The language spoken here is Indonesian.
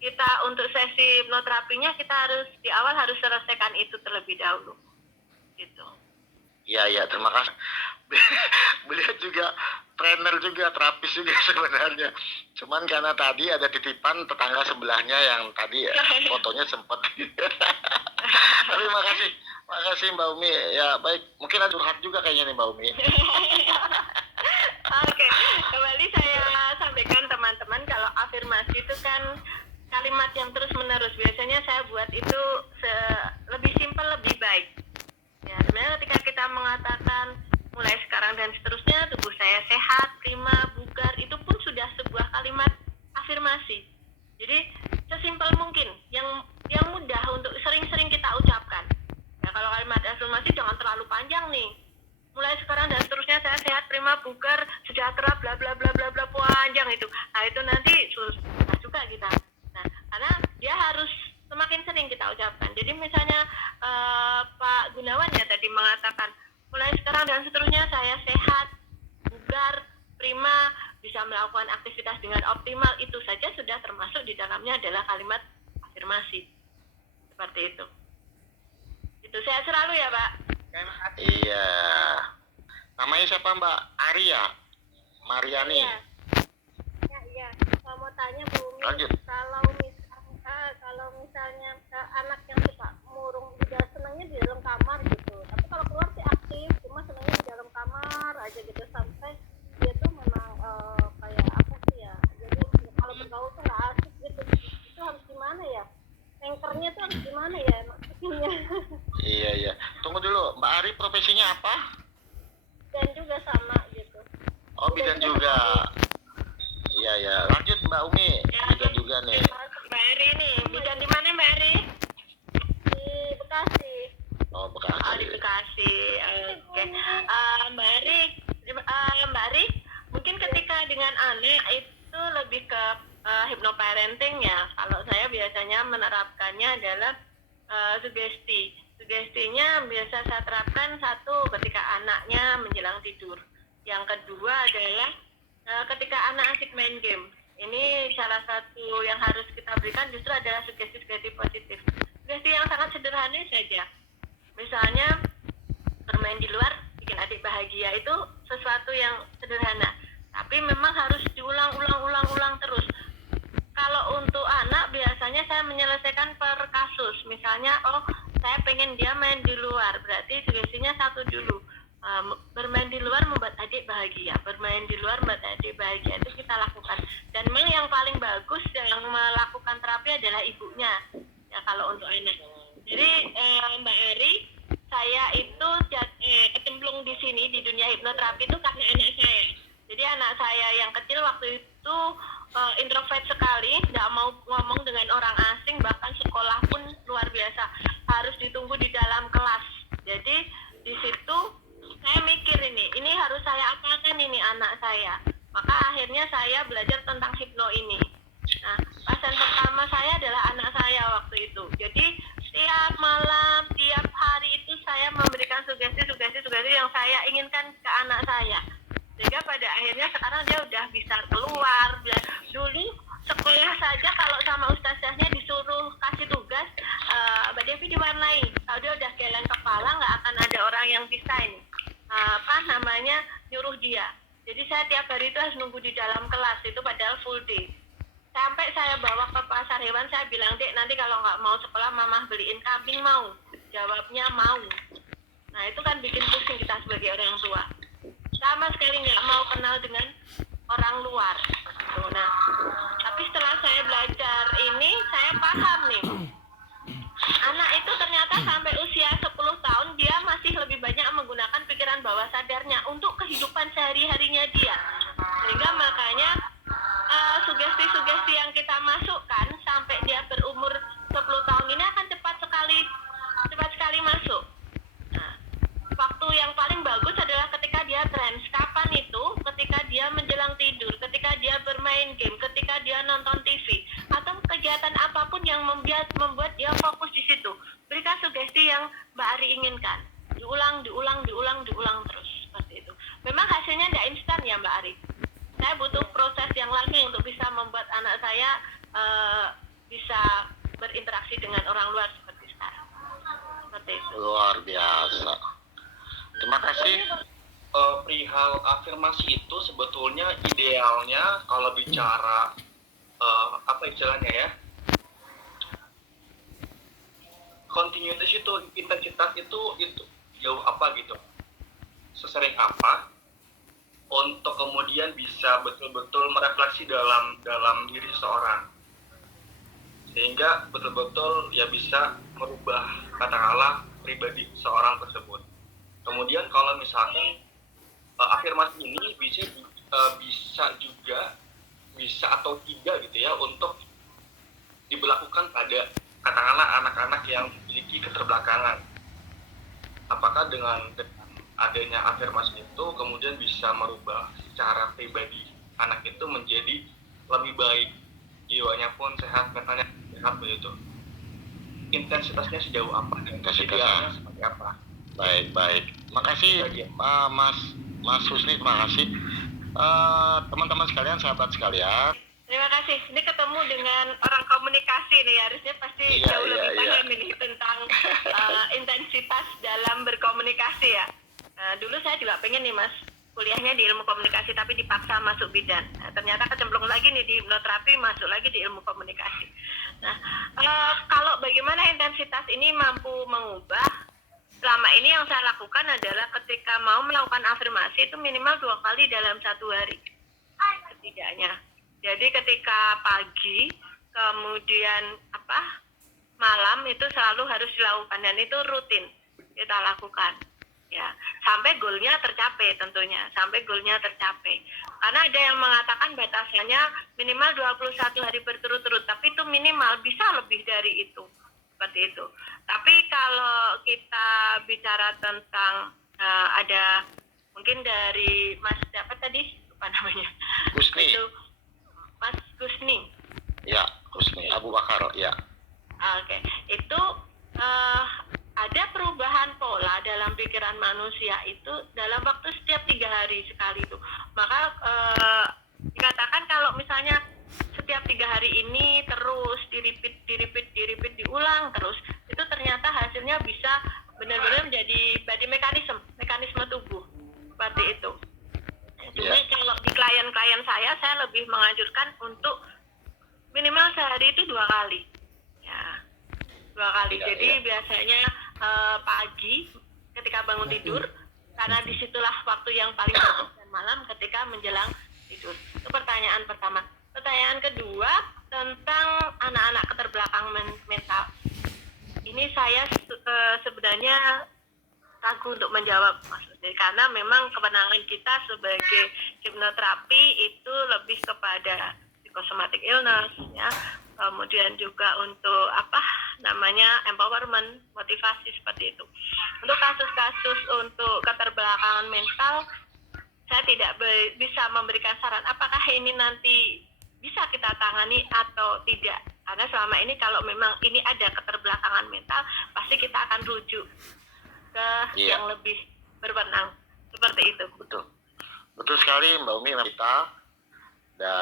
kita untuk sesi hipnoterapinya kita harus di awal harus selesaikan itu terlebih dahulu. Gitu. Iya, terima kasih. Beliau juga trainer juga, terapis juga sebenarnya. Cuman karena tadi ada titipan tetangga sebelahnya yang tadi fotonya sempat. Tapi makasih Mbak Umi. Ya baik, mungkin ada curhat juga kayaknya nih Mbak Umi. Oke, kembali saya sampaikan teman-teman kalau afirmasi itu kan kalimat yang terus menerus. Biasanya saya buat itu lebih simpel, lebih baik. Ya, sebenarnya ketika kita mengatakan mulai sekarang dan seterusnya tubuh saya sehat, prima, bugar, itu pun sudah sebuah kalimat afirmasi. Jadi sesimpel mungkin, yang mudah untuk sering-sering kita ucapkan. Ya, kalau kalimat afirmasi jangan terlalu panjang nih. Mulai sekarang dan seterusnya saya sehat, prima, bugar, sejahtera, bla bla bla bla bla, panjang itu. Nah itu nanti susah juga kita. Nah karena dia harus semakin sering kita ucapkan. Jadi misalnya Pak Gunawan ya tadi mengatakan mulai sekarang dan seterusnya saya sehat, bugar, prima, bisa melakukan aktivitas dengan optimal, itu saja sudah termasuk di dalamnya adalah kalimat afirmasi. Seperti itu. Itu sehat selalu ya Pak. Iya. Namanya siapa Mbak? Arya Mariani. Iya. Mau tanya Bu Umi, lanjut. kalau misalnya anak yang suka murung juga senangnya di dalam kamar gitu, tapi kalau keluar sih aktif, cuma senangnya di dalam kamar aja gitu, sampai dia tuh memang kayak apa sih ya, jadi kalau bergaul tuh nggak asik gitu. Itu harus gimana ya, anchornya tuh harus gimana ya maksudnya? Iya. Tunggu dulu, Mbak Ari profesinya apa? Dan juga sama gitu. Oh, bidan juga. Iya. Lanjut Mbak Umi, bidan juga nih. Mbak Ari nih, bidan di mana Mbak Ari? Di Bekasi. Oh, Bekasi. Oh, di Bekasi. Oke. Mbak Ari, mungkin ketika dengan anak itu lebih ke hypnoparenting ya. Kalau saya biasanya menerapkannya adalah sugesti. Sugestinya biasa saya terapkan satu ketika anaknya menjelang tidur. Yang kedua adalah ketika anak asik main game. Ini salah satu yang harus kita berikan justru adalah sugesti-sugesti positif. Sugesti yang sangat sederhana saja. Misalnya bermain di luar bikin adik bahagia, itu sesuatu yang sederhana. Tapi memang harus diulang terus. Kalau untuk anak biasanya saya menyelesaikan per kasus. Misalnya, saya pengen dia main di luar, berarti sugestinya satu dulu. Bermain di luar membuat adik bahagia, bermain di luar membuat adik bahagia, itu kita lakukan. Dan memang yang paling bagus yang melakukan terapi adalah ibunya ya kalau untuk anak. Jadi Mbak Ari, saya itu kecemplung di sini di dunia hipnoterapi itu karena anak saya. Jadi anak saya yang kecil waktu itu introvert sekali, tidak mau ngomong dengan orang asing, bahkan sekolah pun luar biasa harus ditunggu di dalam kelas. Jadi di situ saya mikir ini harus saya apakan ini anak saya. Maka akhirnya saya belajar tentang hipno ini. Nah, pasien pertama saya adalah anak saya waktu itu. Jadi tiap malam, tiap hari itu saya memberikan sugesti yang saya inginkan ke anak saya. Sehingga pada akhirnya sekarang dia udah bisa keluar. Dulu sekolah saja kalau sama ustazahnya disuruh kasih tugas, Mbak Devi diwarnai. Kalau dia udah geleng kepala nggak akan ada orang yang bisa ini nyuruh dia. Jadi saya tiap hari itu harus nunggu di dalam kelas, itu padahal full day. Sampai saya bawa ke pasar hewan, saya bilang, Dek, nanti kalau nggak mau sekolah, Mama beliin kambing, mau? Jawabnya mau. Nah itu kan bikin pusing kita sebagai orang tua. Sama sekali nggak mau kenal dengan orang luar. Nah, tapi setelah saya belajar ini, saya paham nih. Anak itu ternyata sampai usia 10 tahun, dia masih lebih banyak menggunakan pikiran bawah sadarnya untuk kehidupan sehari-harinya dia. Sehingga makanya sugesti-sugesti yang kita masukkan sampai dia berumur 10 tahun ini akan cepat sekali masuk. Nah, waktu yang paling bagus adalah ketika dia trans. Kapan itu? Ketika dia menjelang tidur, ketika dia bermain game, ketika dia nonton TV, atau kegiatan apapun yang membuat dia fokus di situ. Berikan sugesti yang Mbak Ari inginkan. Diulang terus seperti itu. Memang hasilnya tidak instan ya Mbak Ari. Saya butuh proses yang lama untuk bisa membuat anak saya luar biasa. Terima kasih. Perihal afirmasi itu sebetulnya idealnya kalau bicara apa istilahnya ya, kontinuitas itu, intensitas itu jauh apa gitu, sesering apa, untuk kemudian bisa betul-betul merefleksi dalam diri seseorang, sehingga betul-betul ya bisa merubah katakanlah pribadi seorang tersebut. Kemudian kalau misalkan afirmasi ini bisa juga bisa atau tidak gitu ya untuk diberlakukan pada katakanlah anak-anak yang memiliki keterbelakangan. Apakah dengan adanya afirmasi itu kemudian bisa merubah secara pribadi anak itu menjadi lebih baik, jiwanya pun sehat, mentalnya sehat begitu. Intensitasnya sejauh apa dan idealnya seperti apa? Baik. Makasih Mas Husni, terima kasih. Teman-teman sekalian, sahabat sekalian. Terima kasih. Ini ketemu dengan orang komunikasi nih, harusnya pasti jauh lebih paham ini tentang intensitas dalam berkomunikasi ya. Dulu saya juga pengen nih Mas, kuliahnya di ilmu komunikasi tapi dipaksa masuk bidan. Ternyata kecemplung lagi nih di hipnoterapi, masuk lagi di ilmu komunikasi. Nah, kalau bagaimana intensitas ini mampu mengubah, selama ini yang saya lakukan adalah ketika mau melakukan afirmasi itu minimal 2 kali dalam 1 hari setidaknya. Jadi ketika pagi, kemudian malam itu selalu harus dilakukan dan itu rutin kita lakukan. Ya, sampai goalnya tercapai tentunya, Karena ada yang mengatakan batasannya minimal 21 hari berturut-turut, tapi itu minimal, bisa lebih dari itu. Seperti itu. Tapi kalau kita bicara tentang ada mungkin dari Mas siapa tadi, lupa namanya. Husni. Itu Mas Husni. Ya, Husni Abu Bakar, ya. Oke. Itu ada perubahan pola dalam pikiran manusia itu dalam waktu setiap 3 hari sekali itu. Maka dikatakan kalau misalnya setiap 3 hari ini terus di-repeat diulang terus, itu ternyata hasilnya bisa benar-benar menjadi body mekanisme tubuh seperti itu. Jadi kalau di klien-klien saya lebih menganjurkan untuk minimal sehari itu 2 kali. Ya, 2 kali. Jadi biasanya pagi ketika bangun tidur, karena disitulah waktu yang paling bagus, dan malam ketika menjelang tidur. Itu pertanyaan pertama. Pertanyaan kedua tentang anak-anak keterbelakang mental. Ini saya sebenarnya ragu untuk menjawab maksudnya, karena memang kewenangan kita sebagai hipnoterapi itu lebih kepada psychosomatic illness ya. Kemudian juga untuk empowerment, motivasi seperti itu. Untuk kasus-kasus untuk keterbelakangan mental, saya tidak bisa memberikan saran apakah ini nanti bisa kita tangani atau tidak. Karena selama ini kalau memang ini ada keterbelakangan mental, pasti kita akan rujuk ke yang lebih berwenang. Seperti itu. Betul sekali Mbak Umi, kita dan